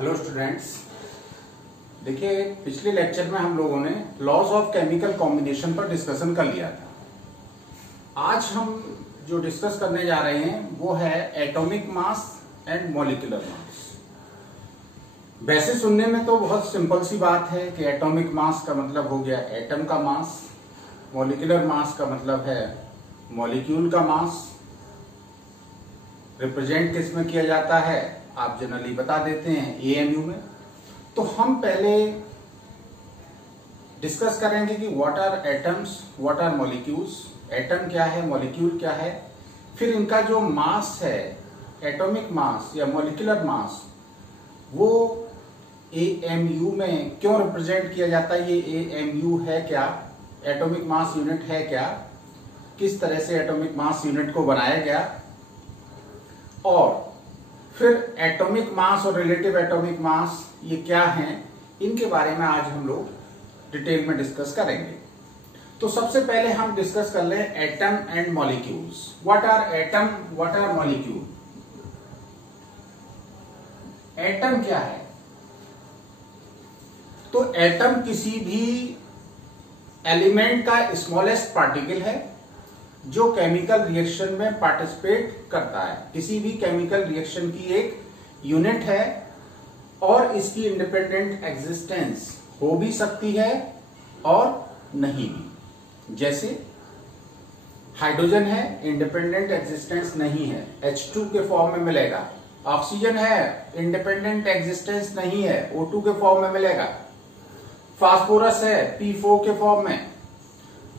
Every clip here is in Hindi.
हेलो स्टूडेंट्स, देखिए पिछले लेक्चर में हम लोगों ने लॉज ऑफ केमिकल कॉम्बिनेशन पर डिस्कशन कर लिया था। आज हम जो डिस्कस करने जा रहे हैं वो है atomic mass and molecular mass. वैसे सुनने में तो बहुत सिंपल सी बात है कि एटॉमिक मास का मतलब हो गया एटम का मास, मॉलिक्यूलर मास का मतलब है मॉलिक्यूल का मास। रिप्रेजेंट किस में किया जाता है आप जनरली बता देते हैं एएमयू में। तो हम पहले डिस्कस करेंगे कि what are atoms, what are molecules. Atom क्या है, मॉलिक्यूल क्या है, फिर इनका जो मास है एटॉमिक मास या मॉलिक्यूलर मास वो एएमयू में क्यों रिप्रेजेंट किया जाता है, ये एएमयू है क्या, एटॉमिक मास यूनिट है क्या, किस तरह से एटॉमिक मास यूनिट को बनाया गया, और फिर एटॉमिक मास और रिलेटिव एटॉमिक मास ये क्या हैं, इनके बारे में आज हम लोग डिटेल में डिस्कस करेंगे। तो सबसे पहले हम डिस्कस कर लें atom and molecules. What are atom, what are molecule. Atom क्या है? तो एटम किसी भी एलिमेंट का स्मॉलेस्ट पार्टिकल है जो केमिकल रिएक्शन में पार्टिसिपेट करता है। किसी भी केमिकल रिएक्शन की एक यूनिट है और इसकी इंडिपेंडेंट एग्जिस्टेंस हो भी सकती है और नहीं भी। जैसे हाइड्रोजन है, इंडिपेंडेंट एग्जिस्टेंस नहीं है, H2 के फॉर्म में मिलेगा। ऑक्सीजन है, इंडिपेंडेंट एग्जिस्टेंस नहीं है, O2 के फॉर्म में मिलेगा। फास्फोरस है, P4 के फॉर्म में।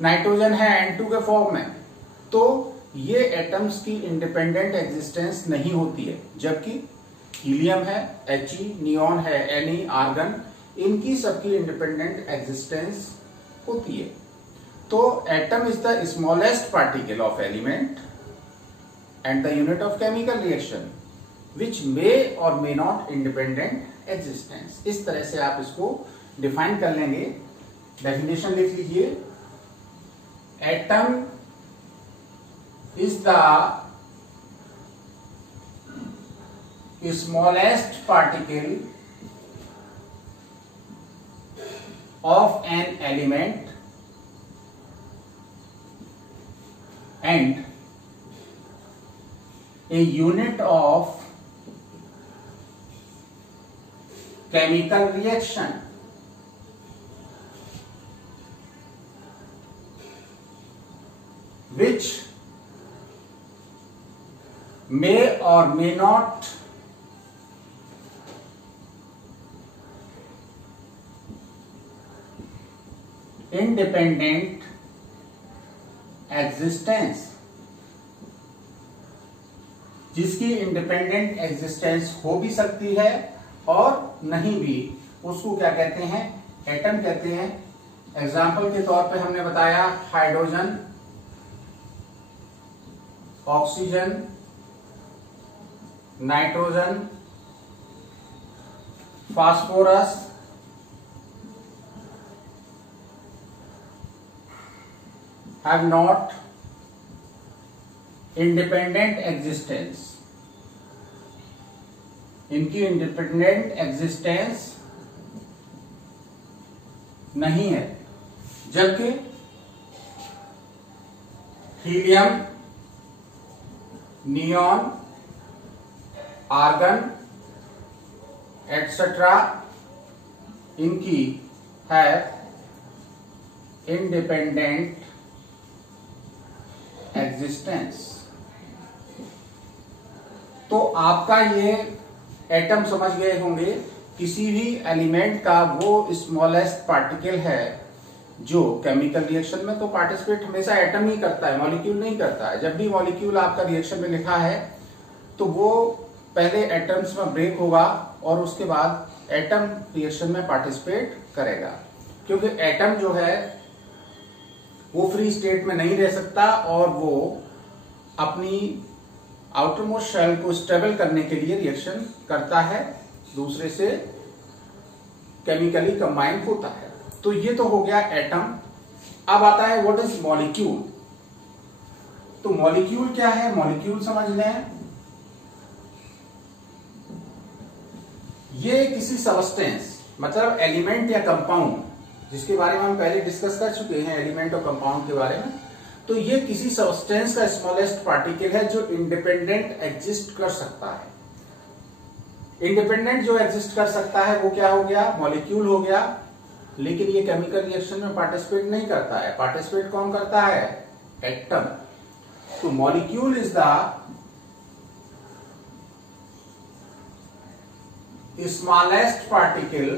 नाइट्रोजन है, N2 के फॉर्म में। तो ये एटम्स की इंडिपेंडेंट एग्जिस्टेंस नहीं होती है, जबकि हीलियम है, He, नियॉन है, Ne, आर्गन, इनकी सबकी इंडिपेंडेंट एग्जिस्टेंस होती है। तो atom is the smallest particle of element and the unit of chemical reaction which may or may not independent existence. इस तरह से आप इसको डिफाइन कर लेंगे। डेफिनेशन लिख लीजिए, atom is the smallest particle of an element and a unit of chemical reaction which may or may not independent existence, जिसकी इंडिपेंडेंट एग्जिस्टेंस हो भी सकती है और नहीं भी, उसको क्या कहते हैं, एटम कहते हैं। एग्जाम्पल के तौर पे हमने बताया hydrogen, oxygen, nitrogen, phosphorus, have not independent existence. इनकी इंडिपेंडेंट एग्जिस्टेंस नहीं है, जबकि हीलियम, नियॉन, आर्गन एटसेट्रा इनकी है इंडिपेंडेंट एग्जिस्टेंस। तो आपका ये एटम समझ गए होंगे, किसी भी एलिमेंट का वो स्मॉलेस्ट पार्टिकल है जो केमिकल रिएक्शन में तो पार्टिसिपेट हमेशा एटम ही करता है, मॉलिक्यूल नहीं करता है। जब भी मॉलिक्यूल आपका रिएक्शन में लिखा है तो वो पहले एटम्स में ब्रेक होगा और उसके बाद एटम रिएक्शन में पार्टिसिपेट करेगा, क्योंकि एटम जो है वो फ्री स्टेट में नहीं रह सकता और वो अपनी आउटर मोस्ट शेल को स्टेबल करने के लिए रिएक्शन करता है, दूसरे से केमिकली कंबाइन होता है। तो ये तो हो गया एटम। अब आता है व्हाट इज मॉलिक्यूल। तो मॉलिक्यूल क्या है, मॉलिक्यूल समझ लें। ये किसी सबस्टेंस मतलब एलिमेंट या कंपाउंड, जिसके बारे में हम पहले डिस्कस कर चुके हैं एलिमेंट और कंपाउंड के बारे में, तो ये किसी सबस्टेंस का स्मॉलेस्ट पार्टिकल है जो इंडिपेंडेंट एग्जिस्ट कर सकता है। इंडिपेंडेंट जो एग्जिस्ट कर सकता है वो क्या हो गया, मॉलिक्यूल हो गया, लेकिन ये केमिकल रिएक्शन में पार्टिसिपेट नहीं करता है। पार्टिसिपेट कौन करता है, एटम। तो molecule is the smallest particle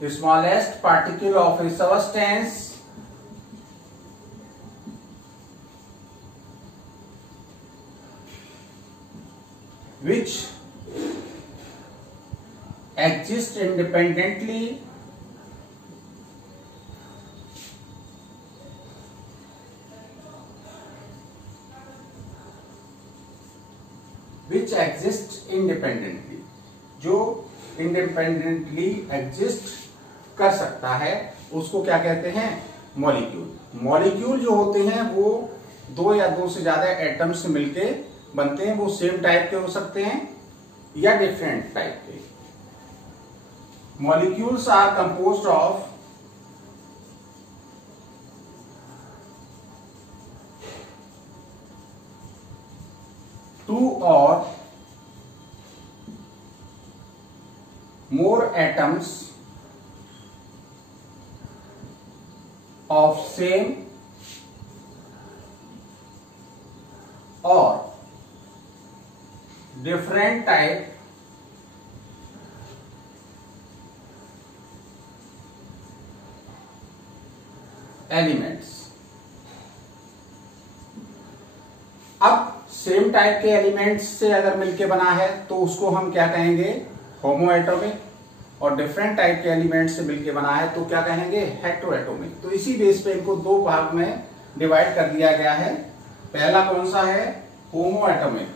of a substance which exists independently जो इंडिपेंडेंटली एग्जिस्ट कर सकता है उसको क्या कहते हैं, मॉलिक्यूल। मॉलिक्यूल जो होते हैं वो दो या दो से ज्यादा एटम्स से मिलके बनते हैं। वो सेम टाइप के हो सकते हैं या डिफरेंट टाइप के। Molecules are composed of two और more atoms of same or different type elements। अब सेम टाइप के एलिमेंट्स से अगर मिलके बना है तो उसको हम क्या कहेंगे, होमोएटॉमिक। और डिफरेंट टाइप के एलिमेंट से मिलके बना है तो क्या कहेंगे, हेटेरोएटॉमिक। तो इसी बेस पे इनको दो भाग में डिवाइड कर दिया गया है। पहला कौन सा है, homoatomic.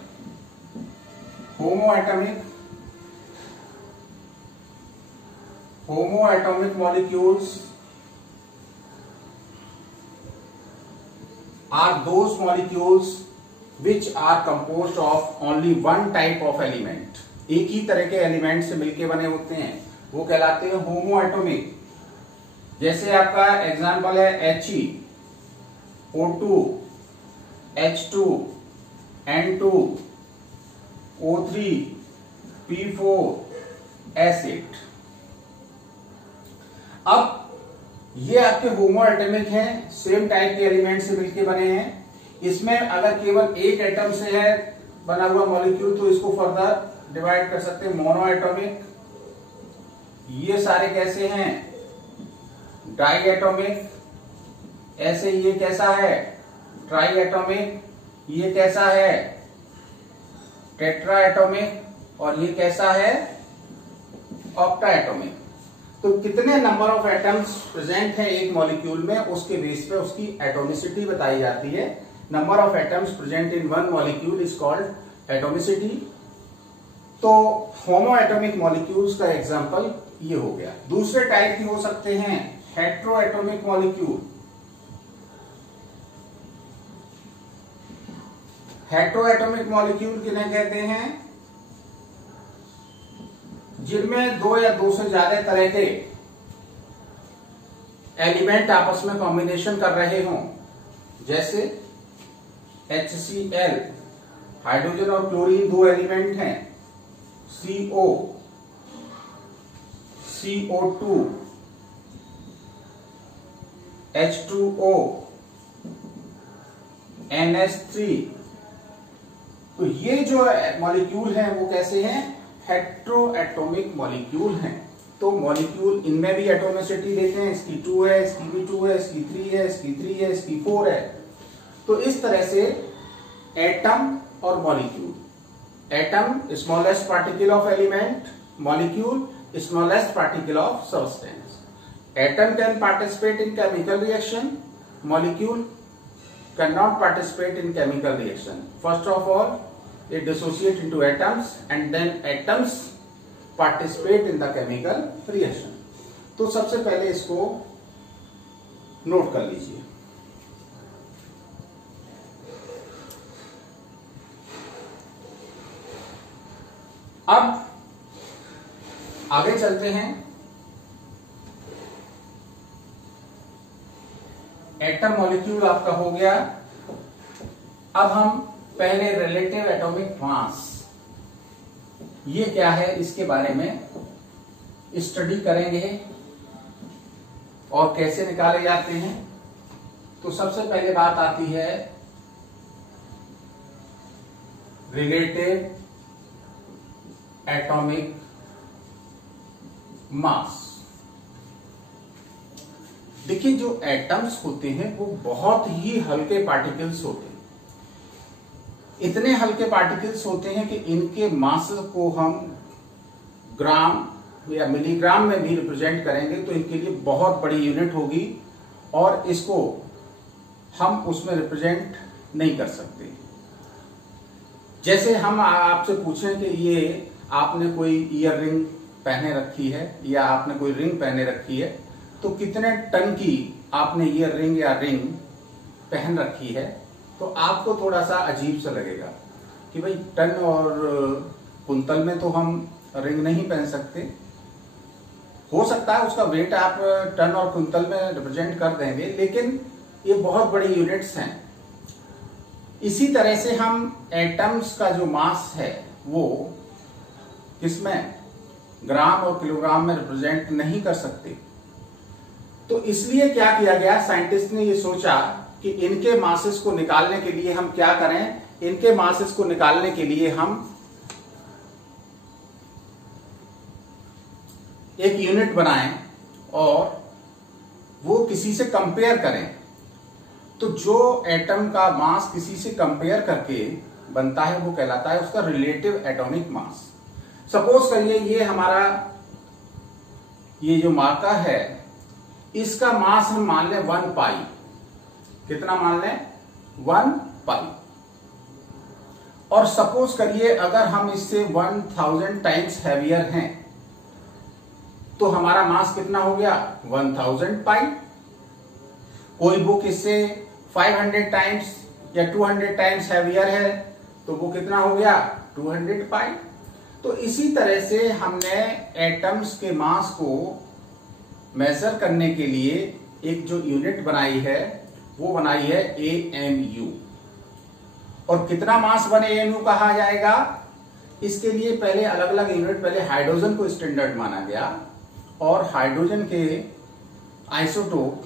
Homoatomic molecules are those molecules which are composed of only one type of element. एक ही तरह के एलिमेंट से मिलके बने होते हैं, वो कहलाते हैं होमोएटॉमिक। जैसे आपका एग्जांपल है HeO2, H2, N2, O3, P4, acid. अब ये आपके होमोएटॉमिक हैं, सेम टाइप के एलिमेंट से मिलके बने हैं। इसमें अगर केवल एक एटम से है बना हुआ मॉलिक्यूल तो इसको फर्दर डिवाइड कर सकते हैं मोनोएटॉमिक। ये सारे कैसे हैं, डाइएटॉमिक। ऐसे ये कैसा है, ट्राइएटॉमिक। ये कैसा है, टेट्राएटॉमिक। और ये कैसा है, ऑक्टाएटॉमिक। तो कितने नंबर ऑफ एटम्स प्रेजेंट है एक मॉलिक्यूल में, उसके बेस पे उसकी एटॉमिसिटी बताई जाती है। Number of atoms present in one molecule is called atomicity. तो होमोएटॉमिक मॉलिक्यूल्स का एग्जांपल ये हो गया। दूसरे टाइप की हो सकते हैं हेटेरोएटॉमिक मॉलिक्यूल। हेटेरोएटॉमिक मॉलिक्यूल किन्हें कहते हैं, जिनमें दो या दो से ज्यादा तरह के एलिमेंट आपस में कॉम्बिनेशन कर रहे हों। जैसे HCl, हाइड्रोजन और क्लोरीन दो एलिमेंट हैं। CO, CO2, H2O, NH3। तो ये जो मॉलिक्यूल हैं वो कैसे हैं, हेटेरोएटॉमिक मॉलिक्यूल हैं। तो मॉलिक्यूल इनमें भी एटॉमिसिटी देते हैं, इसकी 2 है, इसकी भी 2 है, इसकी 3 है, इसकी 3 है, इसकी 4 है। तो इस तरह से एटम और molecule, atom smallest particle of element, molecule smallest particle of substance. Atom can participate in chemical reaction, molecule cannot participate in chemical reaction. First of all, it dissociate into atoms and then atoms participate in the chemical reaction. तो सबसे पहले इसको नोट कर लीजिए। अब आगे चलते हैं। एटम मॉलिक्यूल आपका हो गया। अब हम पहले रिलेटिव एटॉमिक मास, ये क्या है इसके बारे में स्टडी करेंगे और कैसे निकाले जाते हैं। तो सबसे पहले बात आती है रिलेटिव एटॉमिक मास। देखिए, जो एटम्स होते हैं वो बहुत ही हल्के पार्टिकल्स होते हैं। इतने हल्के पार्टिकल्स होते हैं कि इनके मास को हम ग्राम या मिलीग्राम में भी रिप्रेजेंट करेंगे तो इनके लिए बहुत बड़ी यूनिट होगी और इसको हम उसमें रिप्रेजेंट नहीं कर सकते। जैसे हम आपसे पूछें कि ये आपने कोई ईयर रिंग पहने रखी है या आपने कोई रिंग पहने रखी है, तो कितने टन की आपने ईयर रिंग या रिंग पहन रखी है, तो आपको थोड़ा सा अजीब सा लगेगा कि भाई टन और कुंतल में तो हम रिंग नहीं पहन सकते। हो सकता है उसका वेट आप टन और कुंतल में रिप्रेजेंट कर देंगे, लेकिन ये बहुत बड़ी यूनिट्स हैं। इसी तरह से हम एटम्स का जो मास है वो किसमें, ग्राम और किलोग्राम में रिप्रेजेंट नहीं कर सकते। तो इसलिए क्या किया गया, साइंटिस्ट ने ये सोचा कि इनके मासेस को निकालने के लिए हम क्या करें। इनके मासेस को निकालने के लिए हम एक यूनिट बनाएं और वो किसी से कंपेयर करें। तो जो एटम का मास किसी से कंपेयर करके बनता है वो कहलाता है उसका रिलेटिव एटॉमिक मास। सपोज करिए ये हमारा ये जो मार्कर है इसका मास हम मान लें 1 पाई। कितना मान लें, 1 पाई। और सपोज करिए अगर हम इससे 1000 टाइम्स हैवियर हैं तो हमारा मास कितना हो गया, 1000 पाई। कोई बुक इससे 500 टाइम्स या 200 टाइम्स हैवियर है तो वो कितना हो गया, 200 पाई। तो इसी तरह से हमने एटम्स के मास को मेजर करने के लिए एक जो यूनिट बनाई है वो बनाई है AMU। और कितना मास 1 AMU कहा जाएगा, इसके लिए पहले अलग अलग यूनिट, पहले हाइड्रोजन को स्टैंडर्ड माना गया और हाइड्रोजन के आइसोटोप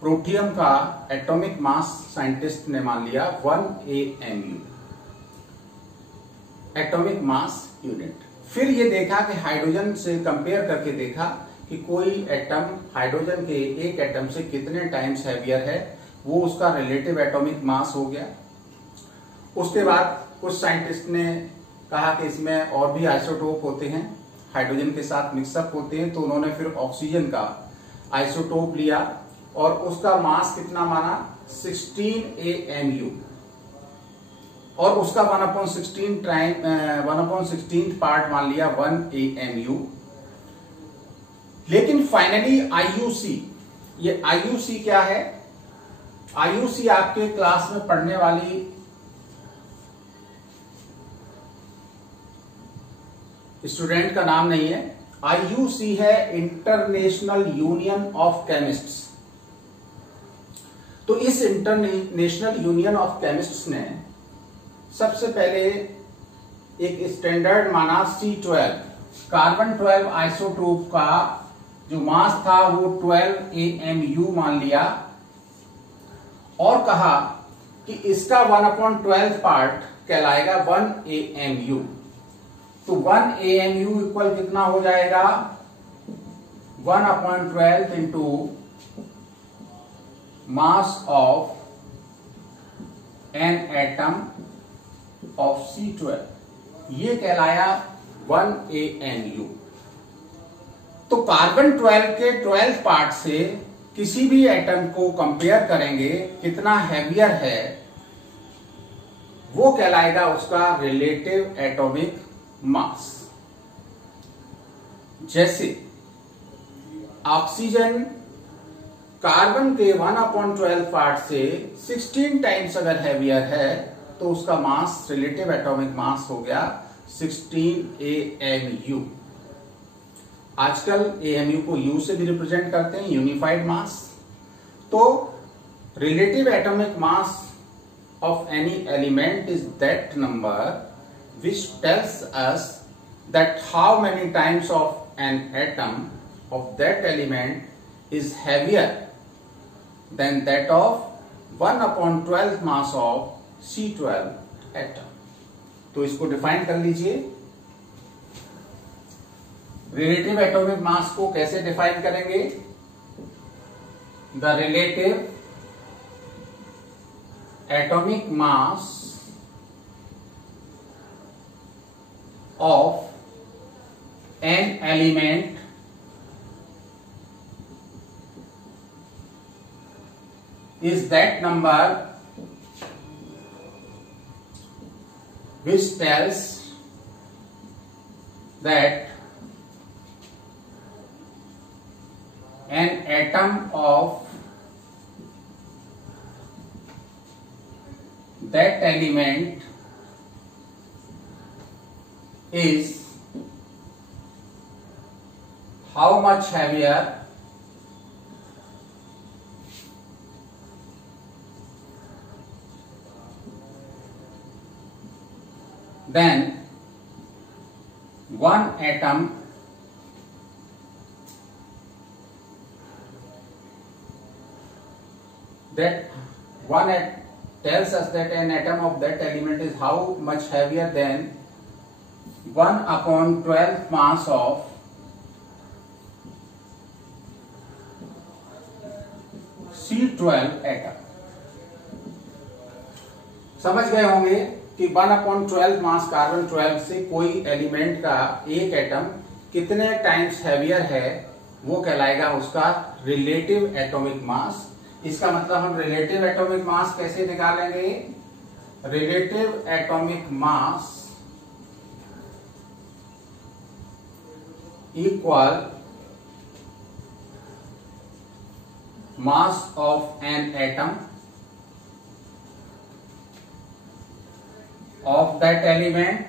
प्रोटियम का एटॉमिक मास साइंटिस्ट ने मान लिया 1 AMU, एटॉमिक मास यूनिट। फिर ये देखा कि हाइड्रोजन से कंपेयर करके देखा कि कोई एटम हाइड्रोजन के एक एटम से कितने टाइम्स हैवियर है, वो उसका रिलेटिव एटॉमिक मास हो गया। उसके बाद कुछ साइंटिस्ट ने कहा कि इसमें और भी आइसोटोप होते हैं, हाइड्रोजन के साथ मिक्सअप होते हैं, तो उन्होंने फिर ऑक्सीजन का आइसोटोप लिया और उसका मास कितना माना, 16 AMU। और उसका 1/16 पार्ट मान लिया 1 AMU। लेकिन फाइनली IUC, ये IUC क्या है, IUC आपके क्लास में पढ़ने वाली स्टूडेंट का नाम नहीं है। IUC है इंटरनेशनल यूनियन ऑफ केमिस्ट्स। तो इस इंटरनेशनल यूनियन ऑफ केमिस्ट्स ने सबसे पहले एक स्टैंडर्ड माना C12, कार्बन 12 आइसोटोप का जो मास था वो 12 AMU मान लिया और कहा कि इसका 1/12 पार्ट कहलाएगा 1 AMU। तो 1 AMU इक्वल कितना हो जाएगा, 1/12 into mass of an atom of C12, ये कहलाया 1 AMU। तो कार्बन 12 के 12 पार्ट से किसी भी एटम को कंपेयर करेंगे कितना हैवियर है, वो कहलाएगा उसका रिलेटिव एटॉमिक मास। जैसे ऑक्सीजन कार्बन के 1/12 पार्ट से 16 टाइम्स अगर हैवियर है तो उसका मास, रिलेटिव एटॉमिक मास हो गया 16 AMU। आजकल AMU को U से भी रिप्रेजेंट करते हैं, यूनिफाइड मास। तो relative atomic mass of any element is that number which tells us that how many times of an atom of that element is heavier than that of 1/12 mass of C12 atom। तो इसको डिफाइन कर लीजिए। रिलेटिव एटॉमिक मास को कैसे डिफाइन करेंगे? The relative atomic mass of an element is that number which tells that an atom of that element is how much heavier than one atom that one tells us that an atom of that element is how much heavier than 1/12 mass of C12 atom। समझ गए होंगे कि 1/12 मास कार्बन 12 से कोई एलिमेंट का एक एटम कितने टाइम्स हैवियर है, वो कहलाएगा उसका रिलेटिव एटॉमिक मास। इसका मतलब हम रिलेटिव एटॉमिक मास कैसे निकालेंगे? Relative atomic mass equal mass of an atom of that element,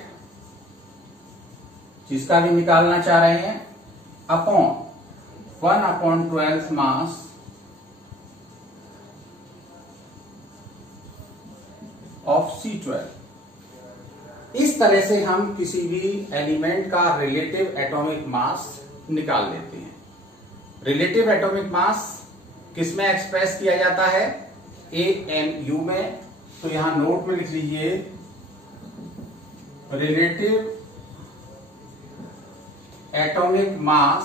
जिसका भी निकालना चाह रहे हैं, अपॉन 1/12 मास ऑफ C12। इस तरह से हम किसी भी एलिमेंट का रिलेटिव एटॉमिक मास निकाल लेते हैं। रिलेटिव एटॉमिक मास किस में एक्सप्रेस किया जाता है? AMU में। तो यहां नोट में लिख लीजिए, relative atomic mass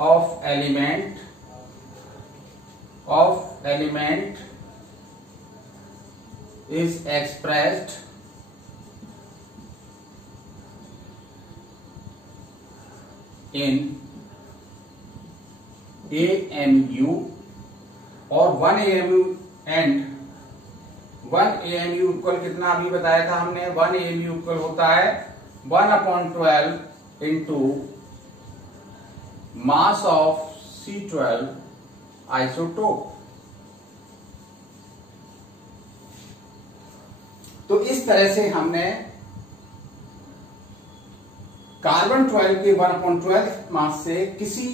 of element is expressed in AMU और 1 AMU एंड 1 AMU इक्वल कितना अभी बताया था हमने? 1 AMU इक्वल होता है 1/12 into mass of C12 isotope. तो इस तरह से हमने कार्बन 12 के 1/12 मास से किसी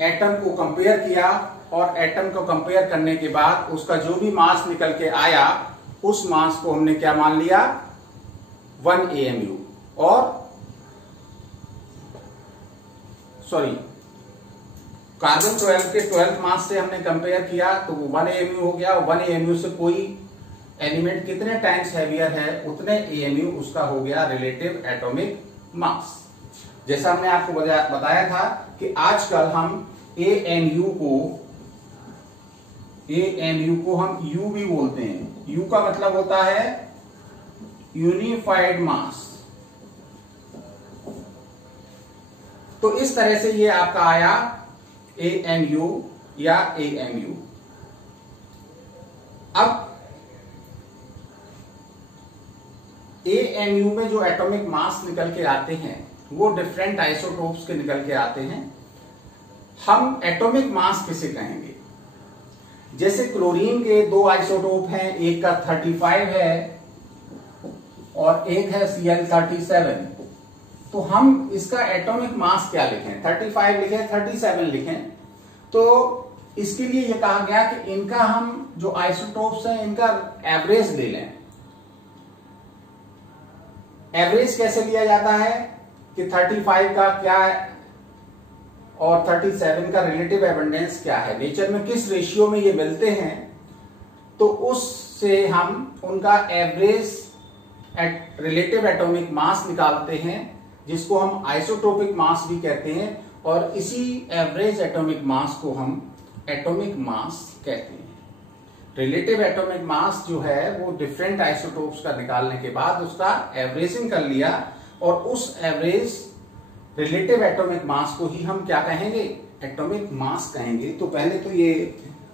एटम को कंपेयर किया और एटम को कंपेयर करने के बाद उसका जो भी मास निकल के आया उस मास को हमने क्या मान लिया? 1 AMU। और सॉरी, कार्बन 12 के 12 मास से हमने कंपेयर किया तो वो 1 AMU हो गया। 1 AMU से कोई एलिमेंट कितने टाइम्स हैवियर है उतने AMU उसका हो गया रिलेटिव एटॉमिक मास। जैसा हमने आपको बताया था कि आजकल हम AMU को हम U भी बोलते हैं। U का मतलब होता है यूनिफाइड मास। तो इस तरह से ये आपका आया AMU या AMU। अब AMU में जो एटॉमिक मास निकल के आते हैं वो डिफरेंट आइसोटोप्स के निकल के आते हैं। हम एटॉमिक मास किसे कहेंगे? जैसे क्लोरीन के 2 आइसोटोप हैं, एक का 35 है और एक है Cl37। तो हम इसका एटॉमिक मास क्या लिखें, 35 लिखें, 37 लिखें? तो इसके लिए ये कहा गया कि इनका हम जो आइसोटोप्स हैं इनका एवरेज ले लें। एवरेज कैसे लिया जाता है कि 35 का क्या है और 37 का रिलेटिव एबंडेंस क्या है, नेचर में किस रेशियो में ये मिलते हैं, तो उससे हम उनका एवरेज रिलेटिव एटॉमिक मास निकालते हैं, जिसको हम आइसोटोपिक मास भी कहते हैं। और इसी एवरेज एटॉमिक मास को हम एटॉमिक मास कहते हैं। रिलेटिव एटॉमिक मास जो है वो डिफरेंट आइसोटोप्स का निकालने के बाद उसका एवरेजिंग कर लिया और उस एवरेज रिलेटिव एटॉमिक मास को ही हम क्या कहेंगे, एटॉमिक मास कहेंगे। तो पहले तो ये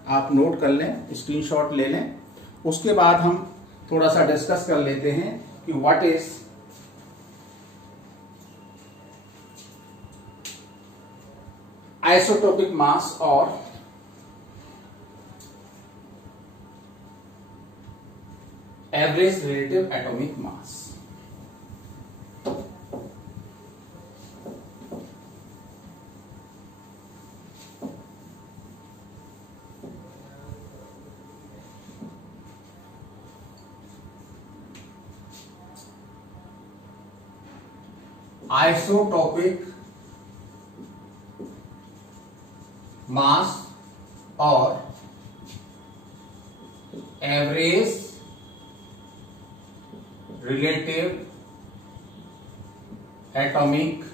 आप नोट कर लें, स्क्रीनशॉट ले लें, उसके बाद हम थोड़ा सा डिस्कस कर लेते हैं कि व्हाट इज आइसोटोपिक मास और average relative atomic mass. Isotopic mass और एवरेज रिलेटिव एटॉमिक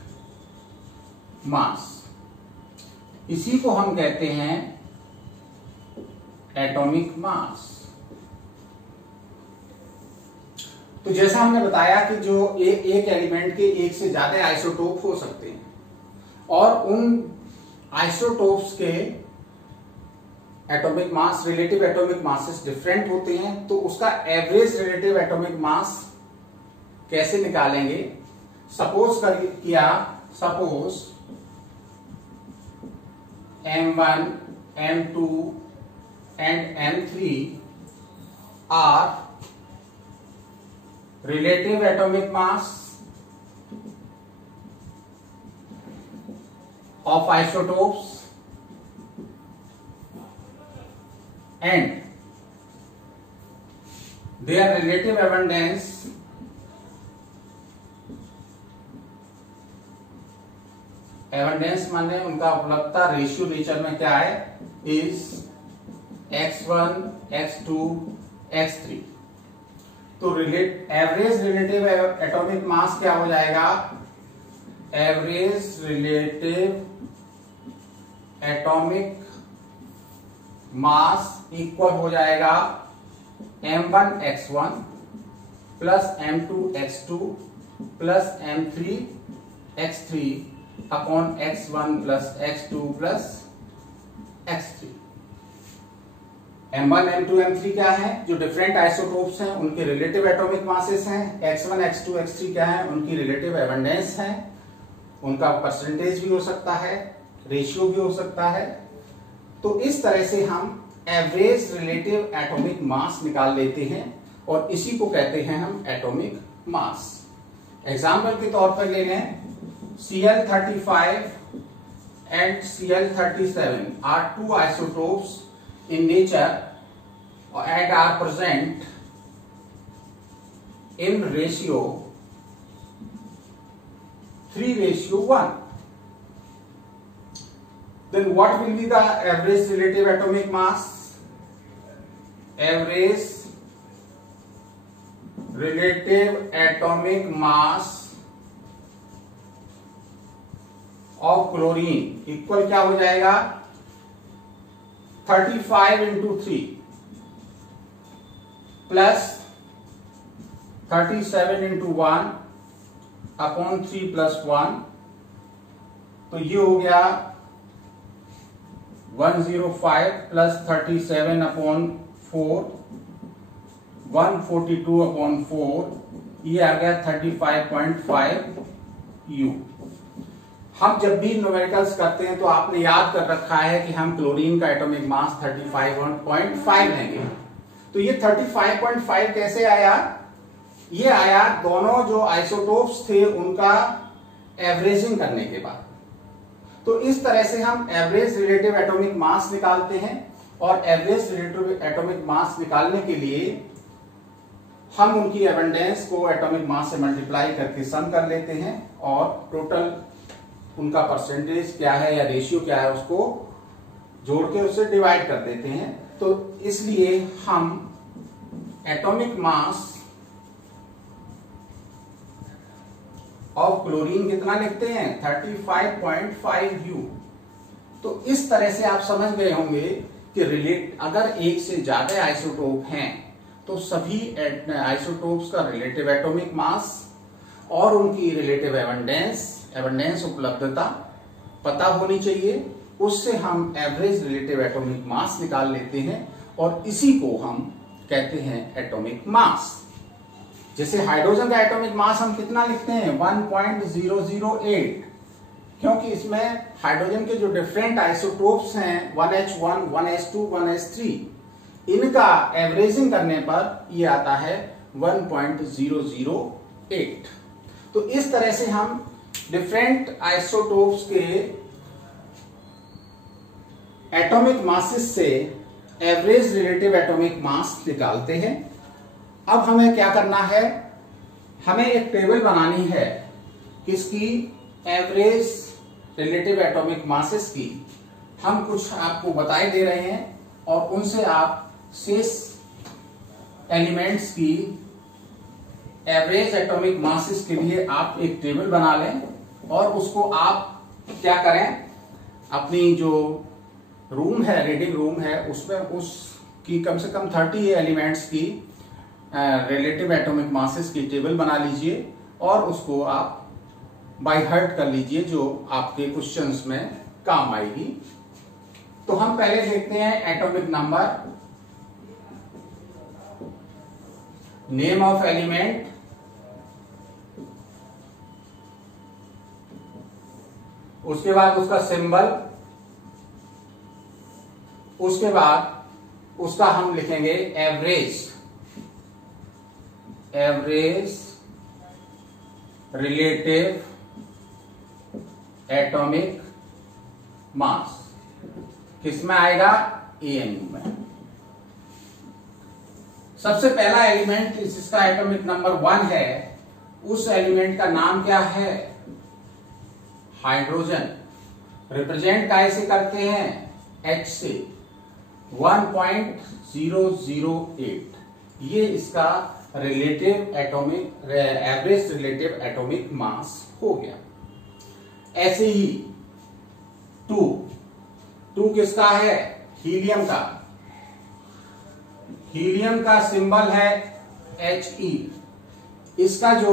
मास, इसी को हम कहते हैं एटॉमिक मास। तो जैसा हमने बताया कि जो एक एलिमेंट के एक से ज्यादा आइसोटोप हो सकते हैं और उन आइसोटोप्स के atomic mass, relative atomic masses different होते हैं, तो उसका एवरेज रिलेटिव एटॉमिक मास कैसे निकालेंगे। Suppose M1, M2 and M3 are relative atomic mass of isotopes and their relative abundance माने उनका उपलब्धता रेशियो नेचर में क्या है, इज x1, x2, x3। तो एवरेज रिलेटिव एटॉमिक मास क्या हो जाएगा, average relative atomic mass equal हो जाएगा M1 x1 plus M2 x2 plus M3 x3 upon x1 plus x2 plus x3। M1, M2, M3 क्या है, जो डिफरेंट आइसोटोप्स हैं उनके रिलेटिव एटॉमिक मासेस हैं। x1, x2, x3 क्या है, उनकी रिलेटिव एबंडेंस है, उनका परसेंटेज भी हो सकता है, रेशियो भी हो सकता है। तो इस तरह से हम एवरेज रिलेटिव एटॉमिक मास निकाल लेते हैं और इसी को कहते हैं हम एटॉमिक मास। एग्जाम्पल के तौर पर ले लें, Cl35 and Cl37 are two isotopes in nature and are present in ratio 3:1. Then what will be the average relative atomic mass? Average relative atomic mass of chlorine equal क्या हो जाएगा, 35 into 3 plus 37 into 1 upon 3 plus 1। तो ये हो गया 105 प्लस 37 अपॉन 4, 142 अपॉन 4, ये आ गया 35.5 U। हम जब भी न्यूमेरिकल्स करते हैं तो आपने याद कर रखा है कि हम क्लोरीन का एटॉमिक मास 35.5 लेंगे। तो ये 35.5 कैसे आया, ये आया दोनों जो आइसोटोप्स थे उनका एवरेजिंग करने के बाद। तो इस तरह से हम एवरेज रिलेटिव एटॉमिक मास निकालते हैं, और एवरेज रिलेटिव एटॉमिक मास निकालने के लिए हम उनकी एबंडेंस को एटॉमिक मास से मल्टीप्लाई करके सम कर लेते हैं, और टोटल उनका परसेंटेज क्या है या रेशियो क्या है उसको जोड़ के उससे डिवाइड कर देते हैं। तो इसलिए हम एटॉमिक मास ऑफ क्लोरीन कितना लिखते हैं 35.5 U। तो इस तरह से आप समझ गए होंगे कि अगर एक से ज्यादा आइसोटोप हैं तो सभी आइसोटोप्स का रिलेटिव एटॉमिक मास और उनकी रिलेटिव एबंडेंस उपलब्धता पता होनी चाहिए। उससे हम एवरेज रिलेटिव एटॉमिक मास निकाल लेते हैं, और इसी को हम कहते हैं एटॉमिक मास। जैसे हाइड्रोजन का एटॉमिक मास हम कितना लिखते हैं 1.008, क्योंकि इसमें हाइड्रोजन के जो डिफरेंट आइसोटोप्स हैं 1H1, 1H2, 1H3, इनका एवरेजिंग करने पर ये आता है 1.008। तो इस तरह से हम डिफरेंट आइसोटोप्स के एटॉमिक मासेस से एवरेज रिलेटिव एटॉमिक मास निकालते हैं। अब हमें क्या करना है, हमें एक टेबल बनानी है किसकी, एवरेज रिलेटिव एटॉमिक मासेस की। हम कुछ आपको बताए दे रहे हैं और उनसे आप शेष एलिमेंट्स की एवरेज एटॉमिक मासेस के लिए आप एक टेबल बना लें, और उसको आप क्या करें, अपनी जो रूम है, रीडिंग रूम है, उसमें उसकी कम से कम 30 एलिमेंट्स की रिलेटिव एटॉमिक मासेस की टेबल बना लीजिए, और उसको आप बाय हार्ट कर लीजिए, जो आपके क्वेश्चंस में काम आएगी। तो हम पहले देखते हैं atomic number, name of element, उसके बाद उसका सिंबल, उसके बाद उसका हम लिखेंगे एवरेज रिलेटिव एटॉमिक मास। किसमें आएगा, AMU में। सबसे पहला एलिमेंट जिसका एटॉमिक नंबर 1 है, उस एलिमेंट का नाम क्या है, हाइड्रोजन। रिप्रेजेंट कैसे करते हैं, H से 1.008। ये इसका relative atomic average relative atomic mass हो गया। ऐसे ही 2 किसका है, हीलियम का। हीलियम का सिंबल है He। इसका जो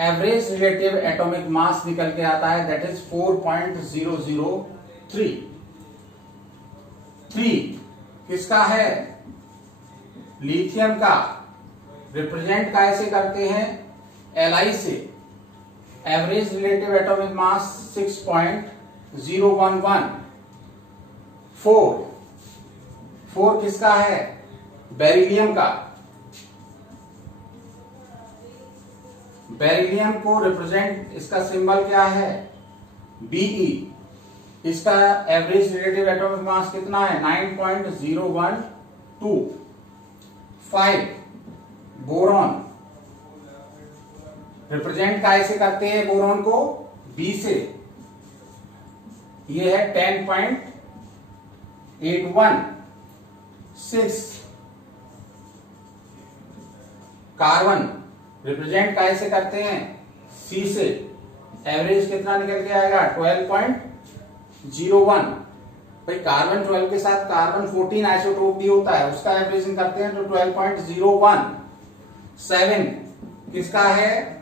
एवरेज रिलेटिव एटॉमिक मास निकल के आता है दैट इज 4.003। 3 किसका है, लिथियम का। रिप्रेजेंट कैसे करते हैं, Li से। Average relative atomic mass 6.011। 4 किसका है, बेरिलियम का। बेरिलियम को रिप्रेजेंट, इसका सिंबल क्या है, Be। इसका एवरेज रिलेटिव एटॉमिक मास कितना है 9.012। 5 बोरॉन। रिप्रेजेंट कैसे करते हैं बोरॉन को, B से। ये है 10.81। 6 कार्बन। रिप्रेजेंट कैसे करते हैं, C से। एवरेज कितना निकल के आएगा 12.01। भाई कार्बन 12 के साथ कार्बन 14 आइसोटोप भी होता है, उसका एवरेजिंग करते हैं तो 12.01। 7 किसका है,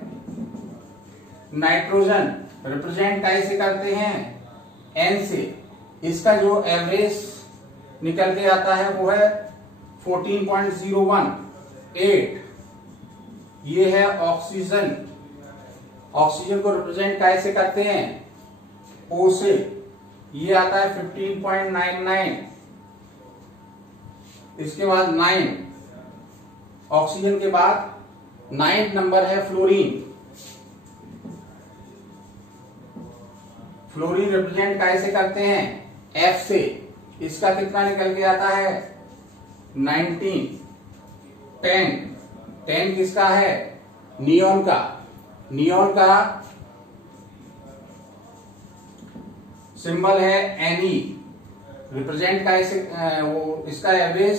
नाइट्रोजन। रिप्रेजेंट कैसे करते हैं, N से। इसका जो एवरेज निकल के आता है वो है 14.01। 8 ये है ऑक्सीजन। ऑक्सीजन को रिप्रेजेंट कैसे करते हैं, O से। ये आता है 15.99। इसके बाद 9 ऑक्सीजन के बाद 9th नंबर है फ्लोरीन। फ्लोरीन रिप्रेजेंट कैसे करते हैं? F से। इसका कितना निकल के आता है? 19। 10 किसका है? नियोन का। नियोन का सिंबल है Ne। रिप्रेजेंट कैसे वो इसका एवरेज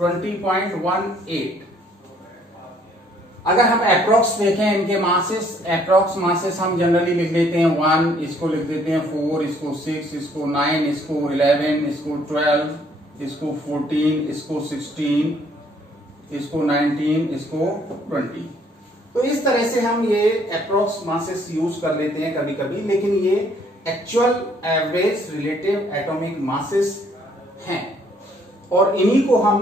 20.18। अगर हम अप्रोक्स देखें इनके मासेस, अप्रोक्स मासेस हम जनरली लिख देते हैं 1, इसको लिख देते हैं 4, इसको 6, इसको 9, इसको 11, इसको 12, इसको 14, इसको 16, इसको 19, इसको 20। तो इस तरह से हम ये अप्रोक्स मासेस यूज कर लेते हैं कभी कभी, लेकिन ये actual average relative atomic masses हैं और इन्हीं को हम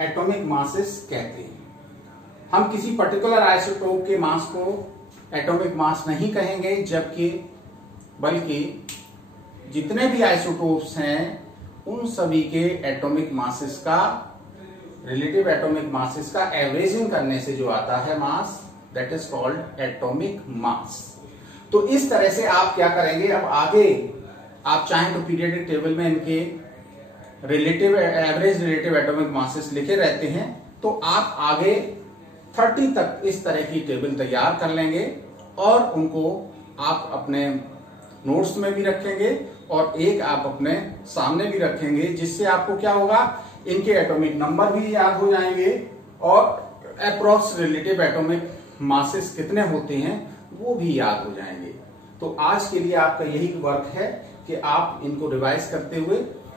एटॉमिक मासेस कहते हैं। हम किसी पर्टिकुलर आइसोटोप के मास को एटॉमिक मास नहीं कहेंगे, जबकि बल्कि जितने भी आइसोटोप्स हैं उन सभी के एटॉमिक मासेस का, रिलेटिव एटॉमिक मासेस का एवरेजिंग करने से जो आता है mass, that is called atomic mass. तो इस तरह से आप क्या करेंगे, अब आगे आप चाहें तो पीरियोडिक टेबल में इनके relative average relative atomic masses लिखे रहते हैं, तो आप आगे 30 तक इस तरह की टेबल तैयार कर लेंगे और उनको आप अपने नोट्स में भी रखेंगे और एक आप अपने सामने भी रखेंगे, जिससे आपको क्या होगा, इनके एटॉमिक नंबर भी याद हो जाएंगे और अप्रॉक्स रिलेटिव एटॉमिक मासेस कितने होते हैं वो भी याद हो जाएंगे। तो आज के लिए आपका यही वर्क है कि आप इनको रिवाइज करते हुए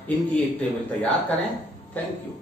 इनकी एक टेबल तैयार करें। Thank you.